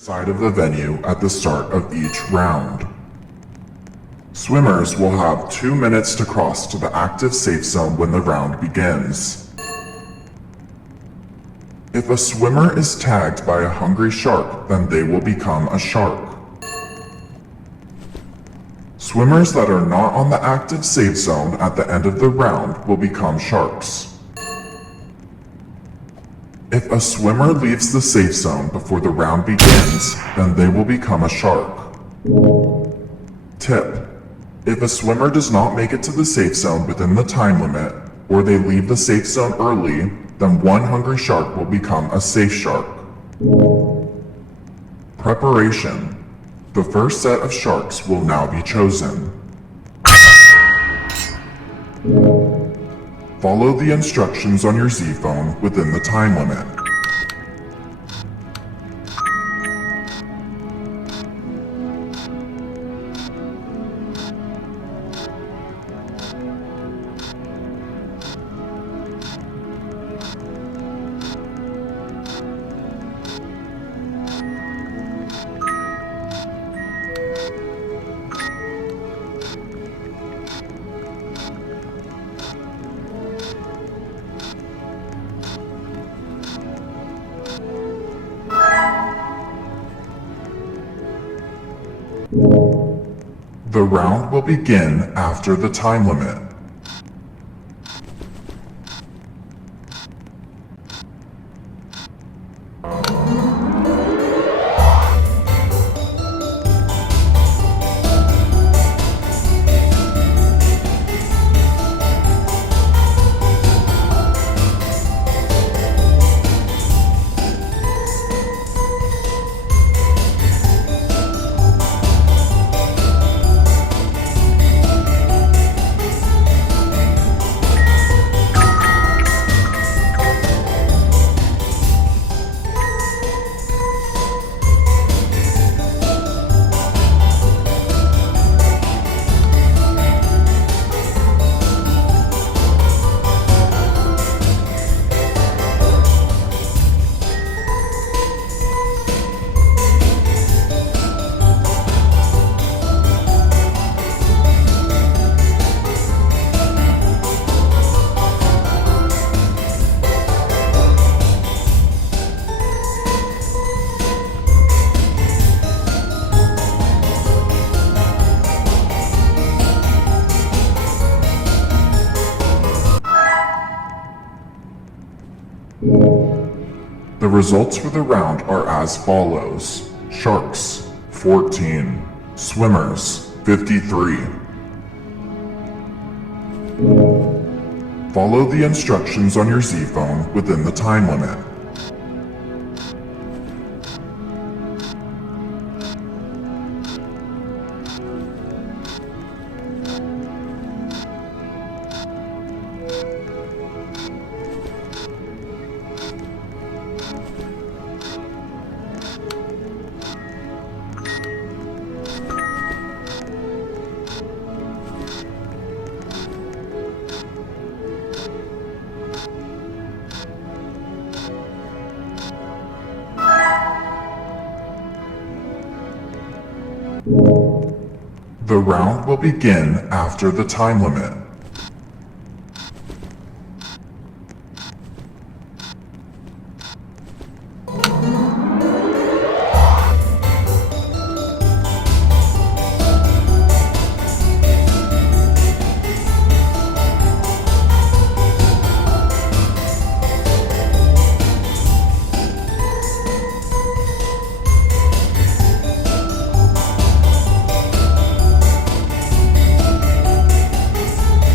side of the venue at the start of each round. Swimmers will have 2 minutes to cross to the active safe zone when the round begins. If a swimmer is tagged by a hungry shark, then they will become a shark. Swimmers that are not on the active safe zone at the end of the round will become sharks. If a swimmer leaves the safe zone before the round begins, then they will become a shark. Tip: if a swimmer does not make it to the safe zone within the time limit, or they leave the safe zone early, then one hungry shark will become a safe shark. Preparation: the first set of sharks will now be chosen. Follow the instructions on your Z-phone within the time limit. The round will begin after the time limit. The results for the round are as follows: sharks 14, swimmers 53. Follow the instructions on your Z-phone within the time limit. The round will begin after the time limit.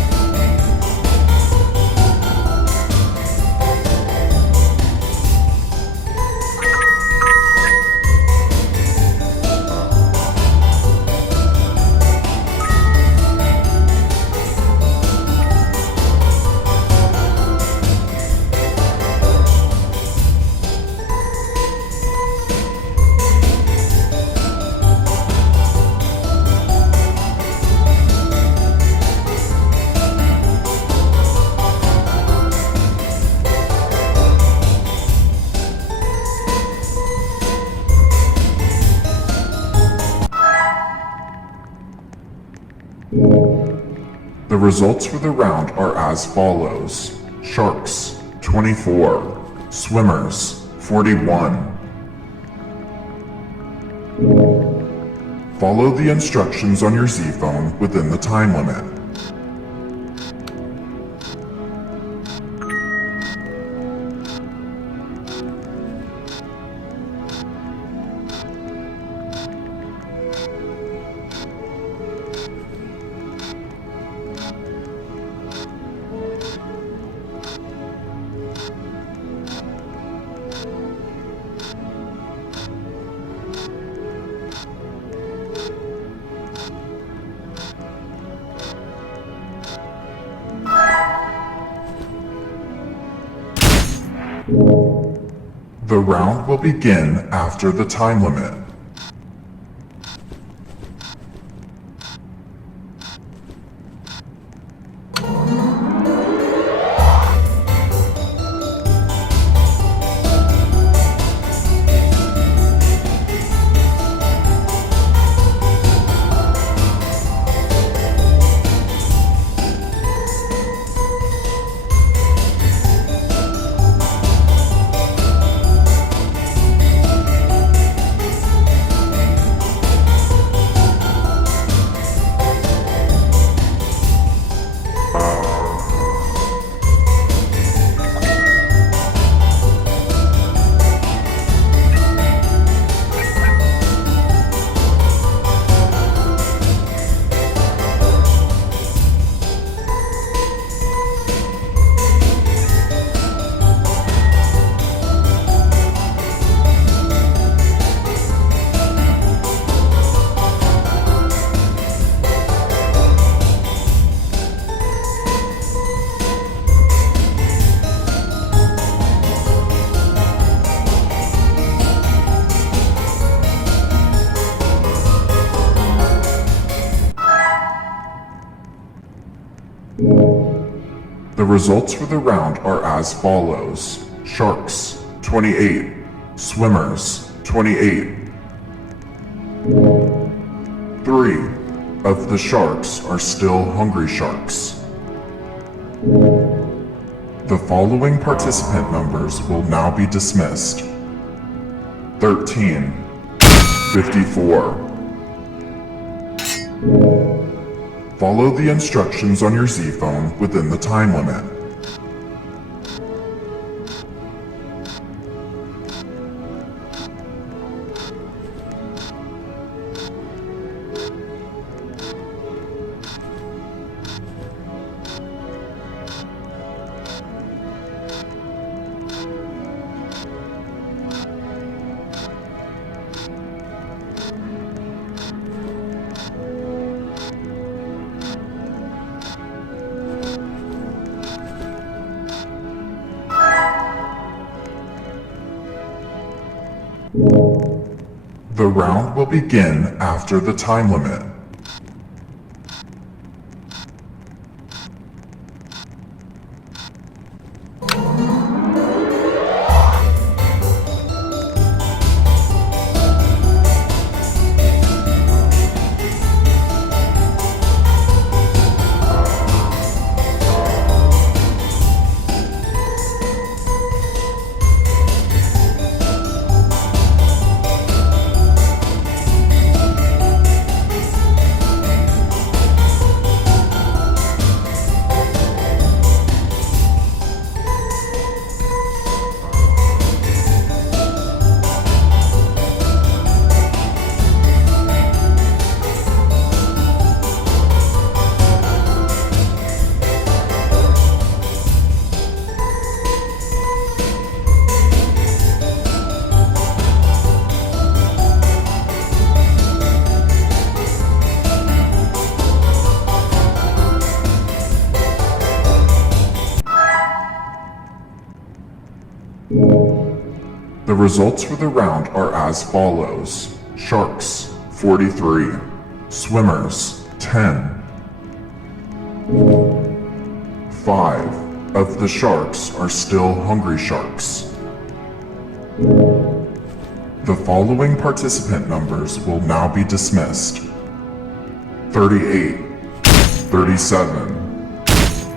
The results for the round are as follows. Sharks, 24. Swimmers, 41. Follow the instructions on your Z phone within the time limit. The round will begin after the time limit. The results for the round are as follows. Sharks, 28. Swimmers, 28. 3 of the sharks are still hungry sharks. The following participant numbers will now be dismissed. 13, 54. Follow the instructions on your Z phone within the time limit. The round will begin after the time limit. The results for the round are as follows. Sharks, 43. Swimmers, 10. 5 of the sharks are still hungry sharks. The following participant numbers will now be dismissed. 38, 37,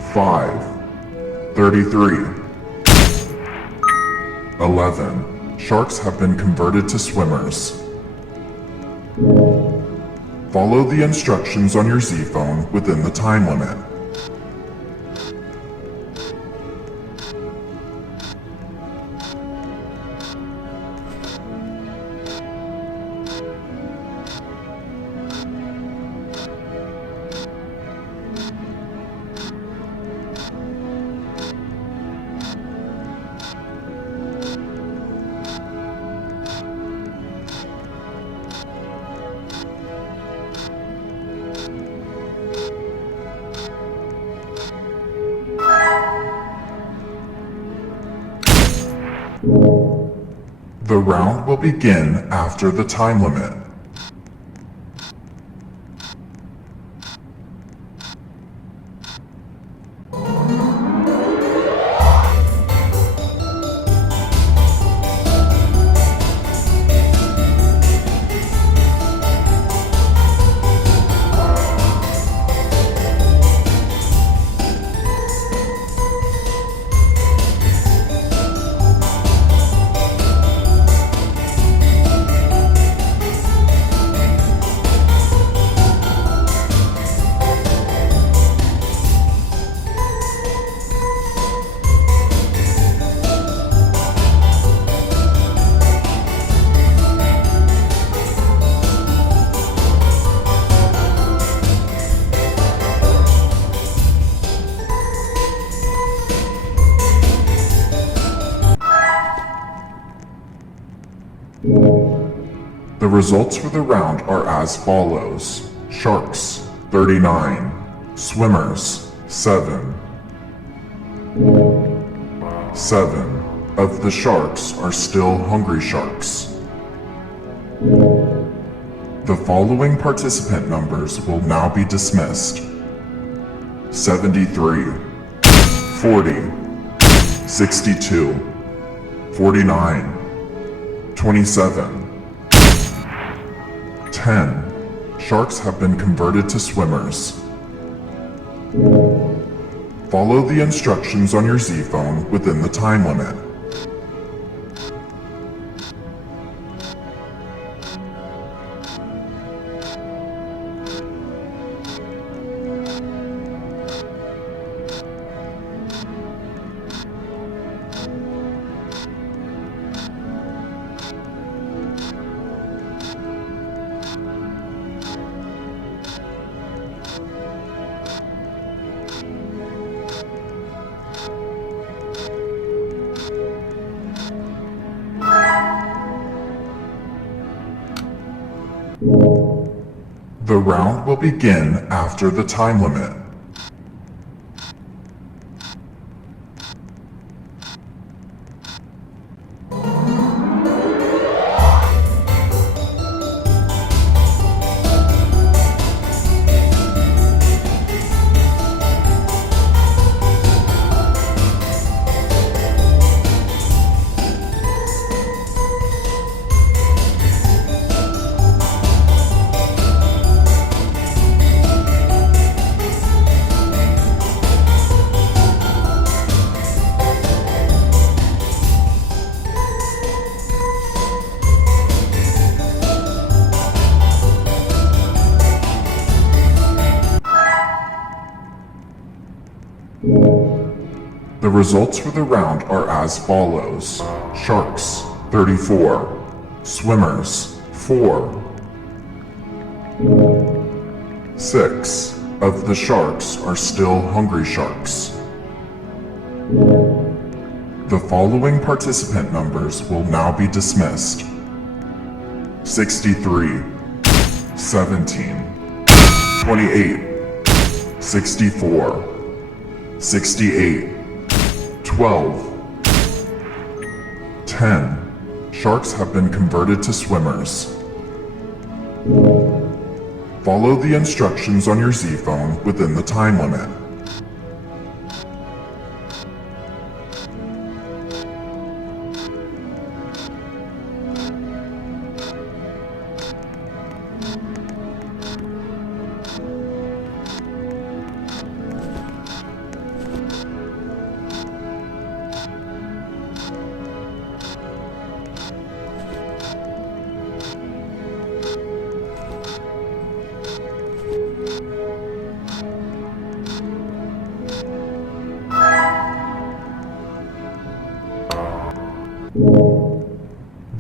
5, 33. 11. Sharks have been converted to swimmers. Follow the instructions on your Z phone within the time limit. The round will begin after the time limit. The results for the round are as follows. Sharks, 39. Swimmers, 7. 7 of the sharks are still hungry sharks. The following participant numbers will now be dismissed. 73, 40, 62, 49, 27, 10. Sharks have been converted to swimmers. Follow the instructions on your Z phone within the time limit. The round will begin after the time limit. The results for the round are as follows. Sharks, 34. Swimmers, 4. 6 of the sharks are still hungry sharks. The following participant numbers will now be dismissed. 63, 17, 28, 64, 68, 12, 10. Sharks have been converted to swimmers. Follow the instructions on your Z phone within the time limit.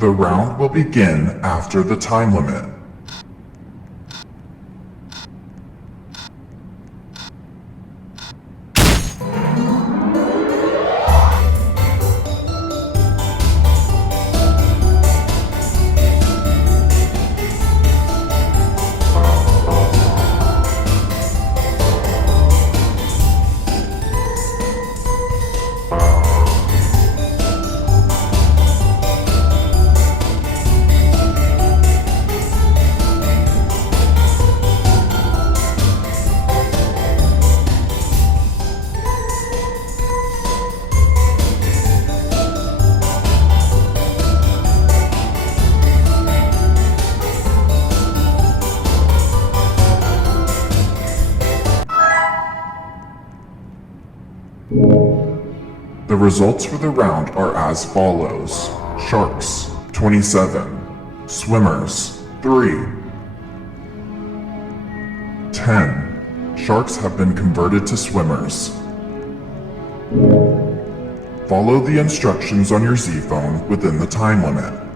The round will begin after the time limit. The results for the round are as follows. Sharks, 27. Swimmers, 3. 10. Sharks have been converted to swimmers. Follow the instructions on your Z phone within the time limit.